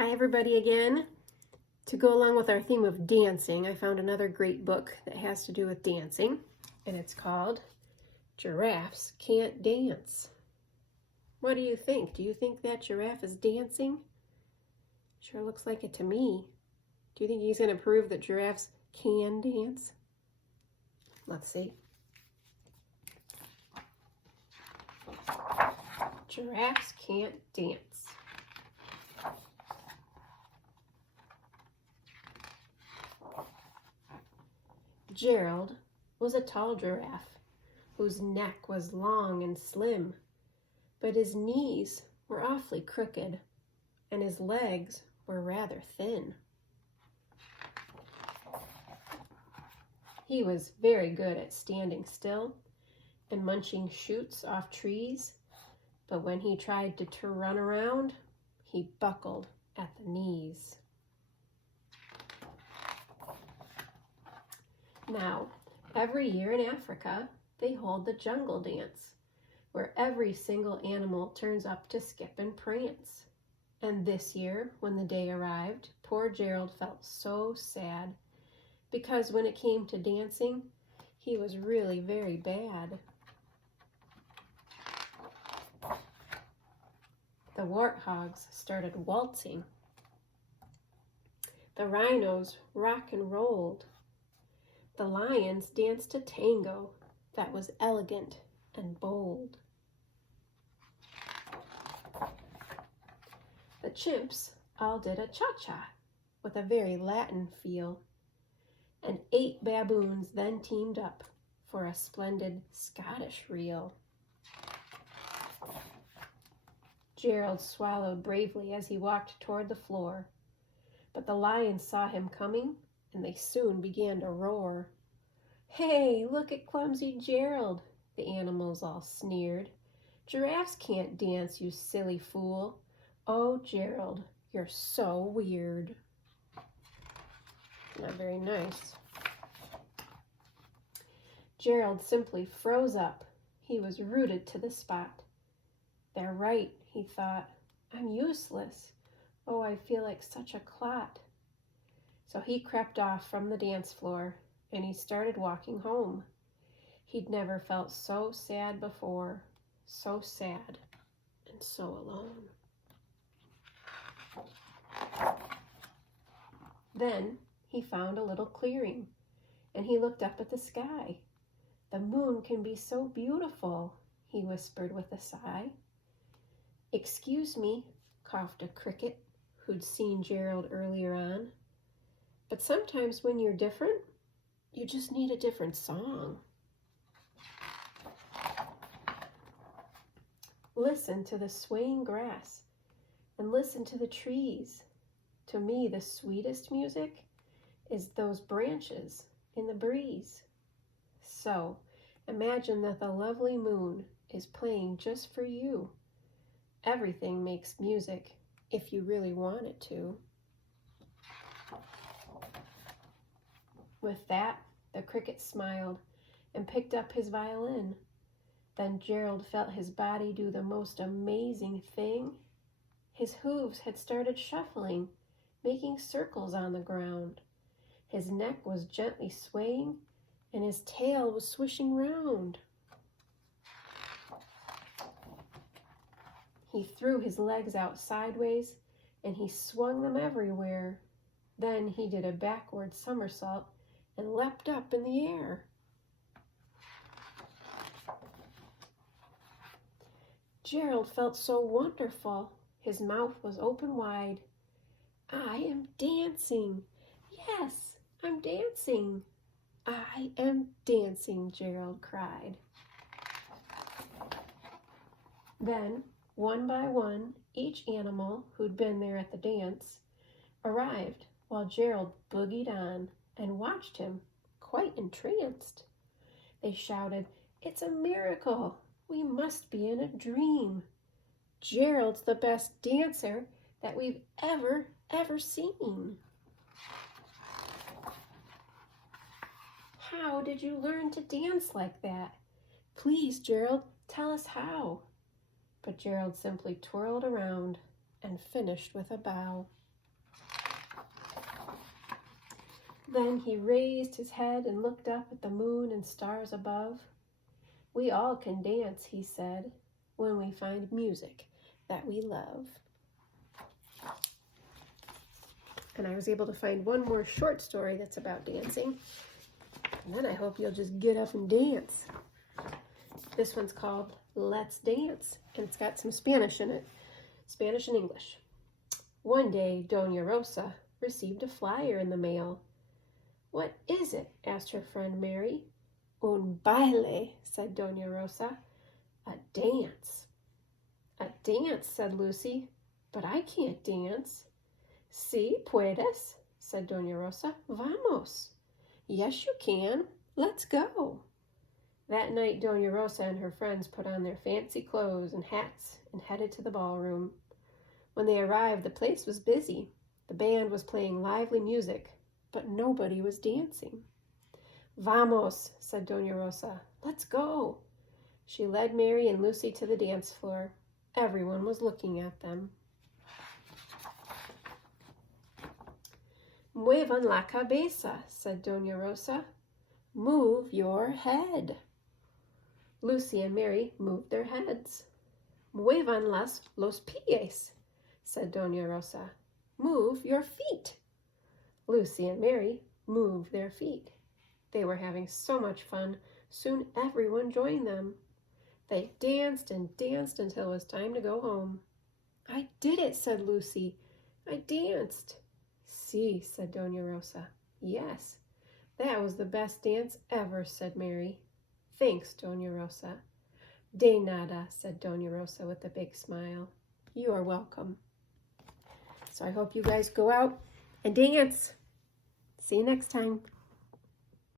Hi everybody again. To go along with our theme of dancing, I found another great book that has to do with dancing, and it's called Giraffes Can't Dance. What do you think? Do you think that giraffe is dancing? Sure looks like it to me. Do you think he's going to prove that giraffes can dance? Let's see. Giraffes can't dance. Gerald was a tall giraffe whose neck was long and slim, but his knees were awfully crooked and his legs were rather thin. He was very good at standing still and munching shoots off trees, but when he tried to run around, he buckled at the knees. Now, every year in Africa, they hold the jungle dance, where every single animal turns up to skip and prance. And this year, when the day arrived, poor Gerald felt so sad, because when it came to dancing, he was really very bad. The warthogs started waltzing. The rhinos rock and rolled. The lions danced a tango that was elegant and bold. The chimps all did a cha-cha with a very Latin feel, and 8 baboons then teamed up for a splendid Scottish reel. Gerald swallowed bravely as he walked toward the floor, but the lions saw him coming and they soon began to roar. "Hey, look at clumsy Gerald," the animals all sneered. "Giraffes can't dance, you silly fool. Oh, Gerald, you're so weird." Not very nice. Gerald simply froze up. He was rooted to the spot. "They're right," he thought. "I'm useless. Oh, I feel like such a clot." So he crept off from the dance floor and he started walking home. He'd never felt so sad before, so sad and so alone. Then he found a little clearing and he looked up at the sky. "The moon can be so beautiful," he whispered with a sigh. "Excuse me," coughed a cricket who'd seen Gerald earlier on, "but sometimes when you're different, you just need a different song." Listen to the swaying grass and listen to the trees. To me, the sweetest music is those branches in the breeze. So imagine that the lovely moon is playing just for you. Everything makes music if you really want it to. With that, the cricket smiled and picked up his violin. Then Gerald felt his body do the most amazing thing. His hooves had started shuffling, making circles on the ground. His neck was gently swaying, and his tail was swishing round. He threw his legs out sideways, and he swung them everywhere. Then he did a backward somersault and leapt up in the air. Gerald felt so wonderful. His mouth was open wide. "I am dancing. Yes, I'm dancing. I am dancing," Gerald cried. Then, one by one, each animal who'd been there at the dance arrived while Gerald boogied on and watched him, quite entranced. They shouted, "It's a miracle! We must be in a dream. Gerald's the best dancer that we've ever seen. How did you learn to dance like that? Please, Gerald, tell us how." But Gerald simply twirled around and finished with a bow. Then he raised his head and looked up at the moon and stars above. We all can dance, he said, when we find music that we love. And I was able to find one more short story that's about dancing. And then I hope you'll just get up and dance. This one's called Let's Dance, and it's got some Spanish in it, Spanish and English. One day, Doña Rosa received a flyer in the mail. What is it? Asked her friend Mary. Un baile, said Doña Rosa. A dance. A dance, said Lucy. But I can't dance. Si puedes, said Doña Rosa. Vamos. Yes, you can. Let's go. That night, Doña Rosa and her friends put on their fancy clothes and hats and headed to the ballroom. When they arrived, the place was busy. The band was playing lively music, but nobody was dancing. Vamos, said Doña Rosa. Let's go. She led Mary and Lucy to the dance floor. Everyone was looking at them. Muevan la cabeza, said Doña Rosa. Move your head. Lucy and Mary moved their heads. Muevan los pies, said Doña Rosa. Move your feet. Lucy and Mary moved their feet. They were having so much fun, soon everyone joined them. They danced and danced until it was time to go home. I did it, said Lucy. I danced. Si, said Doña Rosa. Yes, that was the best dance ever, said Mary. Thanks, Doña Rosa. De nada, said Doña Rosa with a big smile. You are welcome. So I hope you guys go out and dance. See you next time.